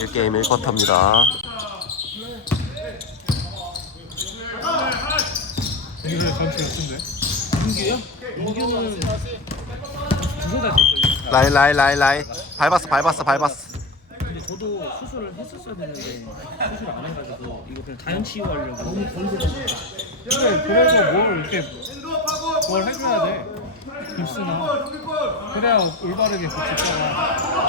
1게임 1쿼터입니다. 이게 전체 몇인데? 민규요? 민규는 두개 다 됐거든요. 라인 라인 라인 라인 밟았어 밟았어 밟았어 근데 저도 수술을 했었어야 되는데 수술 안 해가지고 이거 그냥 자연 치유하려고 너무 건조해서 그래 그래서 뭘 이렇게 뭘 해줘야 돼 깁스나 그래야 올바르게 고치다가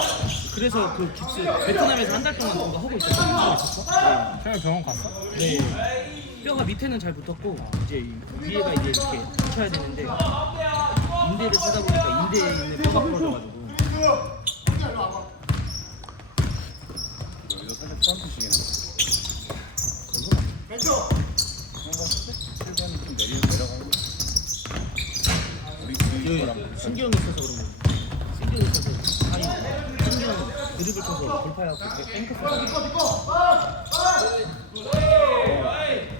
그래서 그 깁스 베트남에서 한 달 동안 그거 하고 있었거든요. 있었어? 최근 병원 갔어? 네. 네. 뼈가 밑에는 잘 붙었고 이제 이 위에가 이제 이렇게 붙여야 되는데 인대를 쓰다 보니까 인대에 있는 뼈가 부러져가지고 여기서 살짝 트럼프시겠네. 실반이 좀 내리 내려가는 거. 여기 신기형이 있어서 그런 거. 신기형이 있어서 아니 신기형 드립을 쳐서 돌파해갖고 이렇게 쏘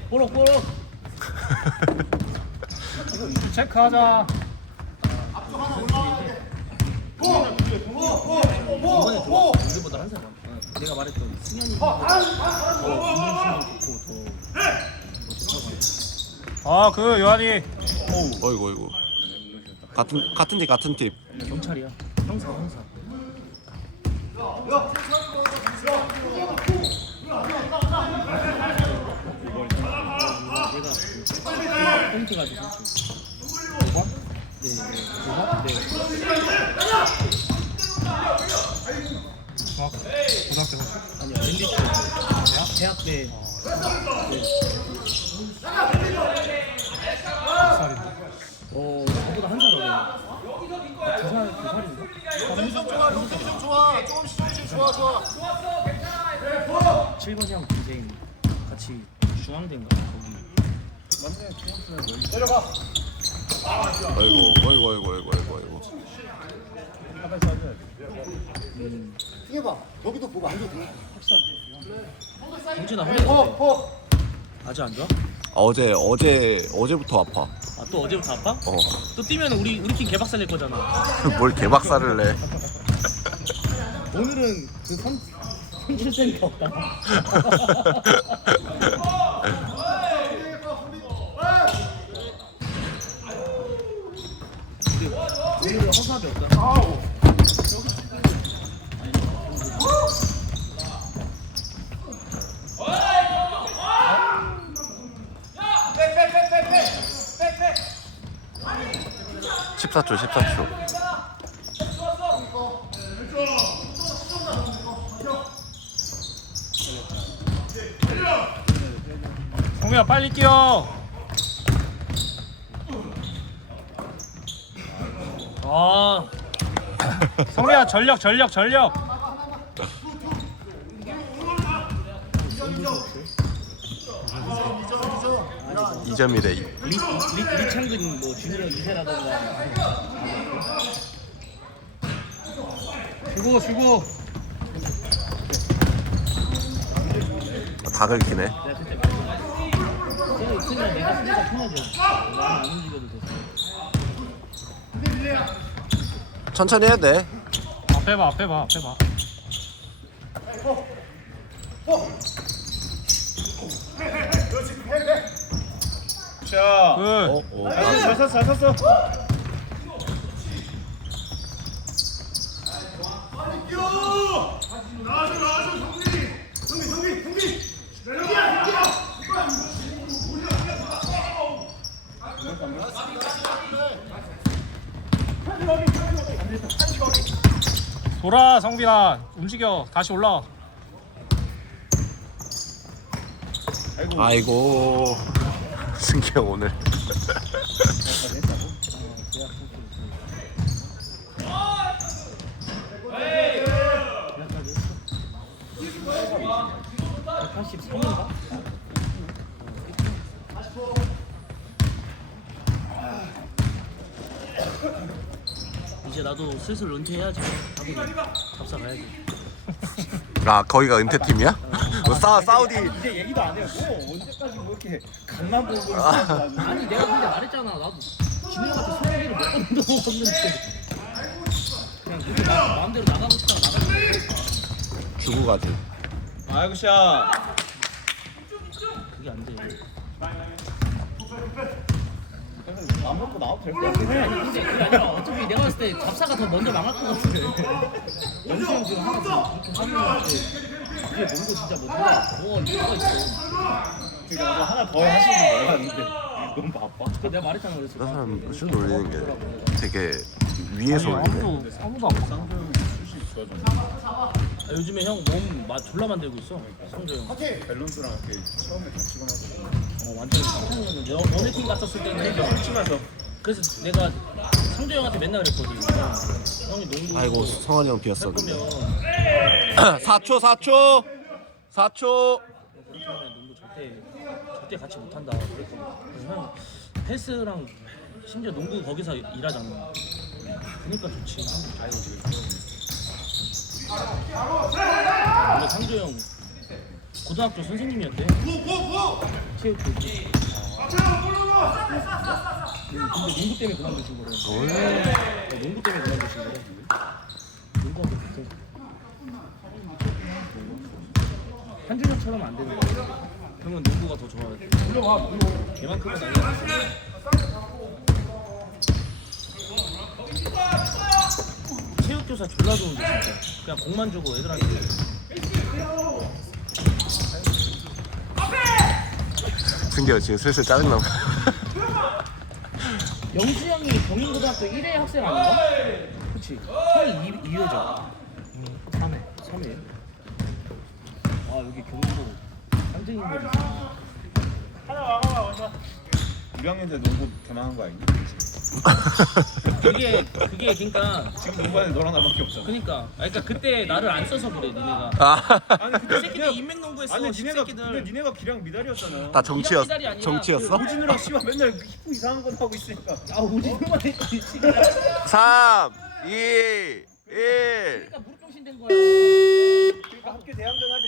뽀록 뽀록. 체크하자. 이번에 좋아 우리보다 한살 어, 내가 말했던 승현이 더 운동신경 좋고 더아그 요한이. 어이구 어이구 같은 같은 팀 같은 팀 경찰이야 형사 형사 포인트 가지고 네네 네. 중학 고등학교 선수 아니요 랜디스 대학 대학 때 네. 몇 살인데 어 저보다 한 살 어려 두살두 살인가 컨디션 좋아. 조금씩 조금씩 좋아 좋아. 7번 형 동생 같이 중앙대인가 거기 어이구 어이구 어이구 어이구 어이구 어이구 하나씩 하자. 음. 여기도 보고 앉아도 돼. 정진아 허리 어때? 어. 아직 안 좋아? 어제 어제 어제부터 아파 아 또 어제부터 아파? 어. 또 뛰면 우리 우리 팀 개박살 낼 거잖아. 뭘 개박살을 내 오늘은 그 선, 선출센터 없다. 오늘은 허수아비 없다. 십사 초 14초 성미야 빨리 뛰어. 아, 성미야 전력 전력 전력. 2점이래. 리, 리, 리창근 뭐 주니어 2세라던가. 주고 주고. 다 긁히네. 내가 있으면 내가 수비가 편하죠. 나는 안 움직여도 돼. 천천히 해야 돼 앞에 봐 앞에 봐 앞에 봐 자. 굿. 어, 어. 잘 섰어 잘 섰어. 돌아 성빈아 움직여 다시 올라와 아이고 승기 형 오늘 했어. 183인가? 이제 나도 슬슬 은퇴해야지. 하고 잡사 가야지. 아 거기가 은퇴팀이야? 뭐 싸, 사우디 이제 얘기도 안 해요. 뭐 언제까지 뭐 이렇게 강만 보고 있어. 아니 내가 근데 말했잖아. 나도 진우한테 소고기를 몇 번도 먹었는데. 그냥 그렇게 마, 마음대로 나가고 싶다 나가고 싶다. 주고 가지 아이고 샷. 그게 안 돼. 안 먹고 나와도 될 것 같은데. 아니 근데 그게 아니라 어차피 내가 봤을 때 잡사가 더 먼저 망할 것 같은데. 연수 형 지금 하나 하면 이제 농구 진짜 못 몰라. 뭐 있어. 그러니까 뭐 하나 더 하시는 줄 알았는데 너무 바빠. 그 내가 말했잖아 그래서. 저 사람 슛 올리는 게 되게 위에서 올리네 아무도 아무도 안 봐. 쌍둥이 슛이 좋아졌네. 아, 요즘에 형몸 졸라 만들고 있어. 성조 형. 밸런스랑 이렇게 처음에 같이 가면서 어, 완전 깜짝이야. 내가 너네 팀 갔었을 때는 형 치면서 그래서 내가 상조 형한테 맨날 그랬거든. 형, 형이 농구 아이고 성환이 형 할 비었어 거면 근데 4초 4초 4초 그렇게 하면 농구 절대 절대 같이 못 한다. 그랬거든. 그래서 형 헬스랑 심지어 농구 거기서 일하잖아. 그러니까 좋지. 자유지. 원래 상조 형 고등학교 선생님이었대. 체육 교육. 근데 농구 때문에 그만두신 거래. 어, 농구 때문에 그만두신 거래. 농구하고 무슨 한준혁처럼 안 되는 거야. 형은 농구가 더 좋아야 돼. 걔만큼은 아니야. 체육교사 졸라 좋은데 진짜. 그냥 공만 주고 애들한테. 승기야 지금 슬슬 짜증나. 영수 형이 경인고등학교 1회 학생 아닌가? 그치. 형이 2, 2회죠. 3회 음, 3회. 아 여기 경인고. 깜짝이야 2학년 때 농구 개망한 거 아니니? 그게 그게 그러니까 지금 농구하는 너랑 나밖에 없잖아. 그러니까 아 그러니까 그때 나를 안 써서 그래 니네가 아, 아니 근데 새끼들 인맥 농구했어 아니 니네가 근데 새끼들 니네가 기량 미달이었잖아. 다 정치였 이런 기다리 아니라 정치였어? 그 오진우랑 씨발 맨날 히프 이상한 거 하고 있으니까. 아 오진우만 했지. 3 2 1 그러니까 무릎 정신 된 거야. 그러니까 학교 대항전 할 때.